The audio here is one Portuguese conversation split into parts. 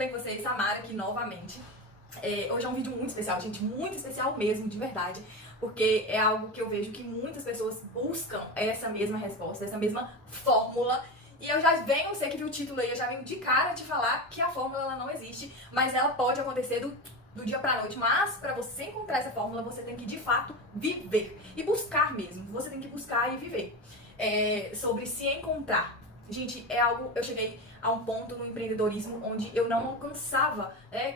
bem com vocês? Samara aqui novamente. Hoje é um vídeo muito especial, gente, muito especial mesmo, de verdade, porque é algo que eu vejo que muitas pessoas buscam essa mesma resposta, essa mesma fórmula. E eu já venho, você que viu o título aí, eu já venho de cara te falar que a fórmula ela não existe, mas ela pode acontecer do dia pra noite. Mas pra você encontrar essa fórmula, você tem que de fato viver e buscar mesmo. Você tem que buscar e viver. Sobre se encontrar. Gente, é algo, eu cheguei a um ponto no empreendedorismo onde eu não alcançava,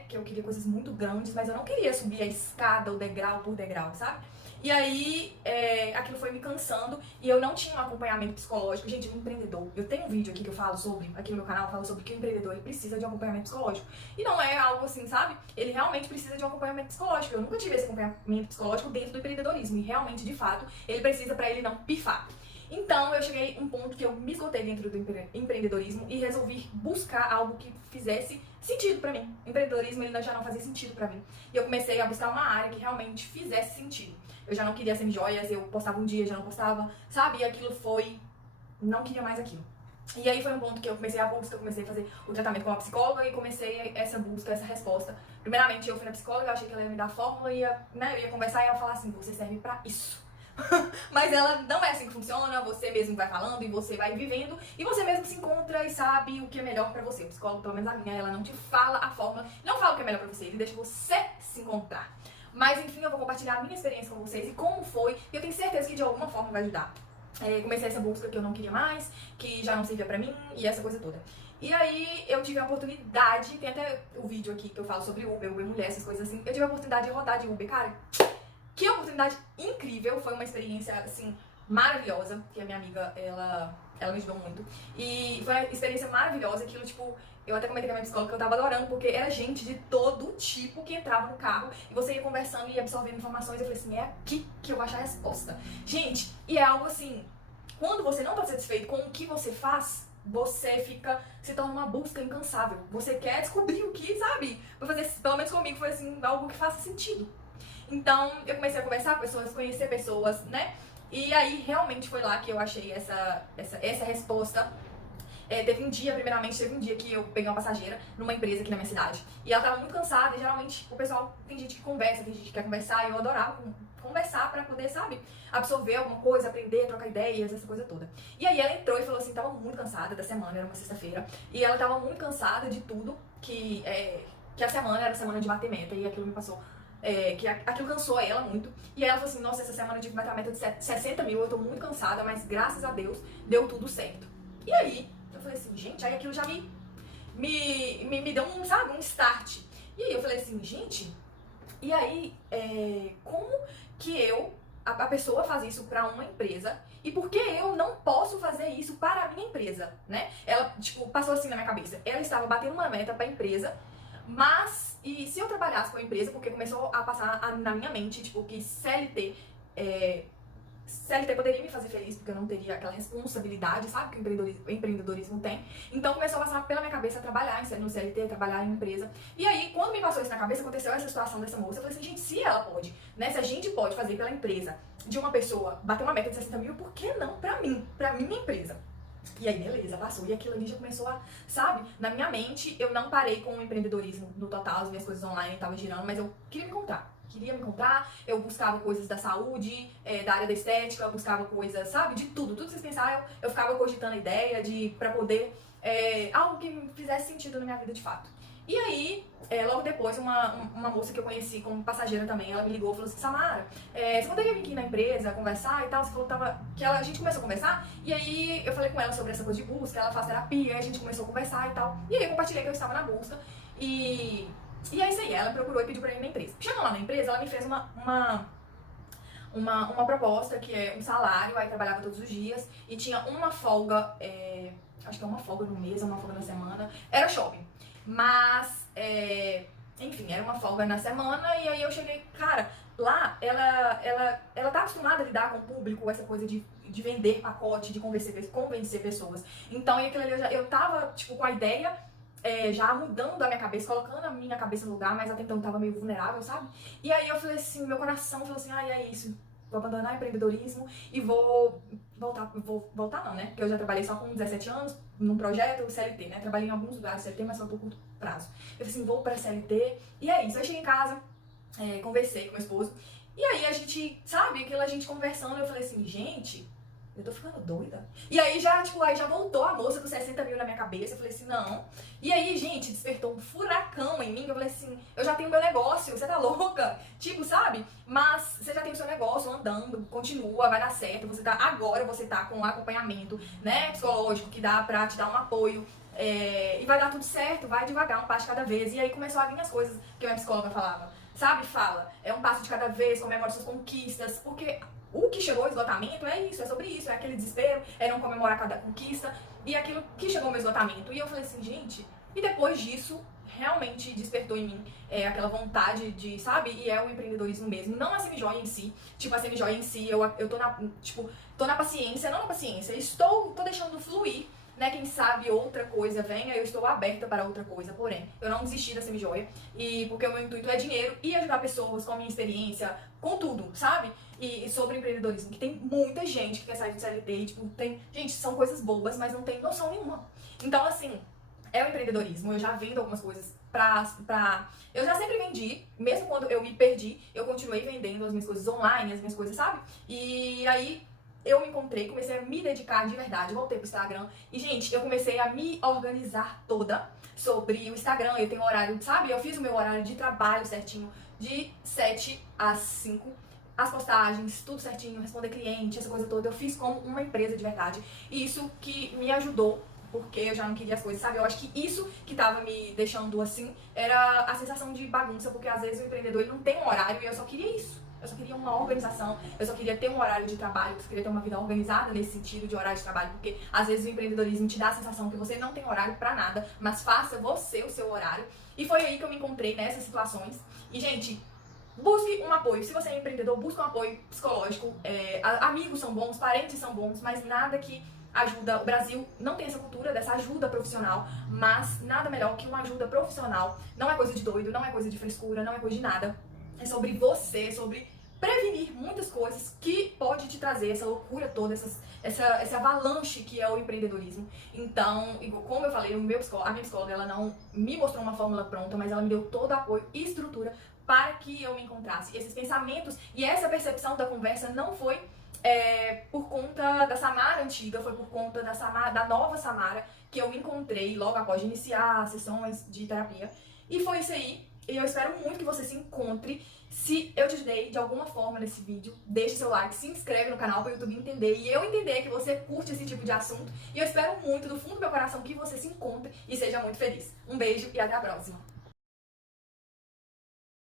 que eu queria coisas muito grandes, mas eu não queria subir a escada, o degrau por degrau, sabe? E aí, aquilo foi me cansando e eu não tinha um acompanhamento psicológico. Gente, um empreendedor, eu tenho um vídeo aqui que eu falo sobre, aqui no meu canal, eu falo sobre que o empreendedor ele precisa de um acompanhamento psicológico. E não é algo assim, sabe? Ele realmente precisa de um acompanhamento psicológico. Eu nunca tive esse acompanhamento psicológico dentro do empreendedorismo e realmente, de fato, ele precisa pra ele não pifar. Então eu cheguei a um ponto que eu me esgotei dentro do empreendedorismo e resolvi buscar algo que fizesse sentido pra mim. O empreendedorismo ele já não fazia sentido pra mim. E eu comecei a buscar uma área que realmente fizesse sentido. Eu já não queria semijoias, eu postava um dia, já não postava, sabe? E aquilo foi... não queria mais aquilo. E aí foi um ponto que eu comecei a busca, eu comecei a fazer o tratamento com uma psicóloga e comecei essa busca, essa resposta. Primeiramente eu fui na psicóloga, eu achei que ela ia me dar a fórmula, eu ia conversar e ia falar assim, você serve pra isso. Mas ela não é assim que funciona, você mesmo vai falando e você vai vivendo e você mesmo se encontra e sabe o que é melhor pra você. O psicólogo, pelo menos a minha, ela não te fala a fórmula, não fala o que é melhor pra você, ele deixa você se encontrar. Mas enfim, eu vou compartilhar a minha experiência com vocês e como foi, e eu tenho certeza que de alguma forma vai ajudar. Comecei essa busca que eu não queria mais, que já não servia pra mim e essa coisa toda. E aí eu tive a oportunidade, tem até o vídeo aqui que eu falo sobre Uber Mulher, essas coisas assim, eu tive a oportunidade de rodar de Uber, cara. Que oportunidade incrível, foi uma experiência, assim, maravilhosa, que a minha amiga, ela me ajudou muito. E foi uma experiência maravilhosa, aquilo, tipo, eu até comentei com a minha psicóloga que eu tava adorando, porque era gente de todo tipo que entrava no carro, e você ia conversando e ia absorvendo informações, eu falei assim, é aqui que eu vou achar a resposta. Gente, e é algo assim, quando você não tá satisfeito com o que você faz, você se torna uma busca incansável. Você quer descobrir o que, sabe? Pra fazer, pelo menos comigo, foi assim, algo que faça sentido. Então, eu comecei a conversar com pessoas, conhecer pessoas, né? E aí, realmente foi lá que eu achei essa resposta. Teve um dia que eu peguei uma passageira numa empresa aqui na minha cidade. E ela tava muito cansada, e geralmente o pessoal, tem gente que conversa, tem gente que quer conversar, e eu adorava conversar pra poder, sabe, absorver alguma coisa, aprender, trocar ideias, essa coisa toda. E aí ela entrou e falou assim, tava muito cansada da semana, era uma sexta-feira, e ela tava muito cansada de tudo, que a semana era a semana de bater meta, e aquilo me passou... que aquilo cansou ela muito. E aí ela falou assim, nossa, essa semana eu tive que bater a meta de 60 mil, eu tô muito cansada, mas graças a Deus deu tudo certo. E aí, eu falei assim, gente, aí aquilo já me deu um start. E aí eu falei assim, gente, e aí, como que a pessoa faz isso pra uma empresa e por que eu não posso fazer isso para a minha empresa, né? Ela, tipo, passou assim na minha cabeça, ela estava batendo uma meta pra empresa, mas, e se eu trabalhasse com a empresa, porque começou a passar na minha mente, tipo, que CLT poderia me fazer feliz, porque eu não teria aquela responsabilidade, sabe, que o empreendedorismo tem. Então começou a passar pela minha cabeça trabalhar no CLT, trabalhar em empresa. E aí, quando me passou isso na cabeça, aconteceu essa situação dessa moça, eu falei assim, gente, se ela pode, né, se a gente pode fazer pela empresa de uma pessoa, bater uma meta de 60 mil, por que não pra mim, pra minha empresa? E aí, beleza, passou. E aquilo ali já começou a, sabe? Na minha mente, eu não parei com o empreendedorismo no total, as minhas coisas online estavam girando, mas eu queria me encontrar. Eu buscava coisas da saúde, da área da estética, eu buscava coisas, sabe? De tudo que vocês pensaram, eu ficava cogitando a ideia pra poder, algo que me fizesse sentido na minha vida de fato. E aí, logo depois, uma moça que eu conheci como passageira também, ela me ligou e falou assim, Samara, você poderia vir aqui na empresa conversar e tal? Você falou que a gente começou a conversar, e aí eu falei com ela sobre essa coisa de busca, ela faz terapia, a gente começou a conversar e tal. E aí eu compartilhei que eu estava na busca, e é isso aí, ela procurou e pediu pra ir na empresa. Chegando lá na empresa, ela me fez uma proposta que é um salário, aí trabalhava todos os dias, e tinha uma folga, acho que é uma folga no mês, uma folga na semana, era shopping. Mas, enfim, era uma folga na semana e aí eu cheguei, cara, lá ela tá acostumada a lidar com o público, essa coisa de vender pacote, de convencer pessoas. Então, e aquilo ali eu tava, tipo, com a ideia, já mudando a minha cabeça, colocando a minha cabeça no lugar, mas até então tava meio vulnerável, sabe? E aí eu falei assim, meu coração falou assim, ai, é isso. vou abandonar o empreendedorismo e vou voltar não, né? Porque eu já trabalhei só com 17 anos num projeto CLT, né? Trabalhei em alguns lugares CLT, mas só por curto prazo. Eu falei assim, vou pra CLT, e é isso. Aí cheguei em casa, conversei com meu esposo, e aí a gente, sabe, a gente conversando, eu falei assim, gente, eu tô ficando doida. E aí já, aí já voltou a moça com 60 mil na minha cabeça. Eu falei assim, não. E aí, gente, despertou um furacão em mim. Eu falei assim, eu já tenho meu negócio, você tá louca? Tipo, sabe? Mas você já tem o seu negócio andando, continua, vai dar certo. Agora você tá com um acompanhamento, né, psicológico, que dá pra te dar um apoio. E vai dar tudo certo, vai devagar, um passo de cada vez. E aí começou a vir as coisas que a minha psicóloga falava. Sabe? Fala, é um passo de cada vez, comemora suas conquistas, porque o que chegou ao esgotamento é isso, é sobre isso, é aquele desespero, é não comemorar cada conquista, e aquilo que chegou ao meu esgotamento. E eu falei assim, gente, e depois disso, realmente despertou em mim aquela vontade de, sabe, e é o empreendedorismo mesmo, não a semijoia em si, tipo, a semijoia em si, eu tô na paciência, não na paciência, tô deixando fluir, né, quem sabe outra coisa venha, eu estou aberta para outra coisa, porém, eu não desisti da semijoia, e porque o meu intuito é dinheiro e ajudar pessoas com a minha experiência, com tudo, sabe? E sobre empreendedorismo, que tem muita gente que quer sair de CLT, e, tipo, gente, são coisas bobas, mas não tem noção nenhuma. Então, assim, é o empreendedorismo, eu já vendo algumas coisas eu já sempre vendi, mesmo quando eu me perdi, eu continuei vendendo as minhas coisas online, as minhas coisas, sabe? E aí eu me encontrei, comecei a me dedicar de verdade, voltei pro Instagram e, gente, eu comecei a me organizar toda sobre o Instagram. Eu tenho horário, sabe? Eu fiz o meu horário de trabalho certinho, de 7 às 5, as postagens, tudo certinho, responder cliente, essa coisa toda. Eu fiz como uma empresa de verdade. E isso que me ajudou, porque eu já não queria as coisas, sabe? Eu acho que isso que tava me deixando assim era a sensação de bagunça, porque às vezes o empreendedor ele não tem um horário e eu só queria isso. Eu só queria uma organização, eu só queria ter um horário de trabalho, eu só queria ter uma vida organizada nesse sentido de horário de trabalho, porque às vezes o empreendedorismo te dá a sensação que você não tem horário pra nada, mas faça você o seu horário. E foi aí que eu me encontrei nessas situações. E, gente, busque um apoio. Se você é empreendedor, busque um apoio psicológico. Amigos são bons, parentes são bons, mas nada que ajuda. O Brasil não tem essa cultura dessa ajuda profissional, mas nada melhor que uma ajuda profissional. Não é coisa de doido, não é coisa de frescura, não é coisa de nada. É sobre você, sobre prevenir muitas coisas que pode te trazer essa loucura toda, essa avalanche que é o empreendedorismo. Então, como eu falei, a minha psicóloga, ela não me mostrou uma fórmula pronta, mas ela me deu todo o apoio e estrutura para que eu me encontrasse. Esses pensamentos e essa percepção da conversa não foi por conta da Samara antiga, foi por conta da nova Samara que eu me encontrei logo após iniciar sessões de terapia. E foi isso aí. E eu espero muito que você se encontre. Se eu te ajudei de alguma forma nesse vídeo, deixe seu like, se inscreve no canal para o YouTube entender e eu entender que você curte esse tipo de assunto. E eu espero muito, do fundo do meu coração, que você se encontre e seja muito feliz. Um beijo e até a próxima!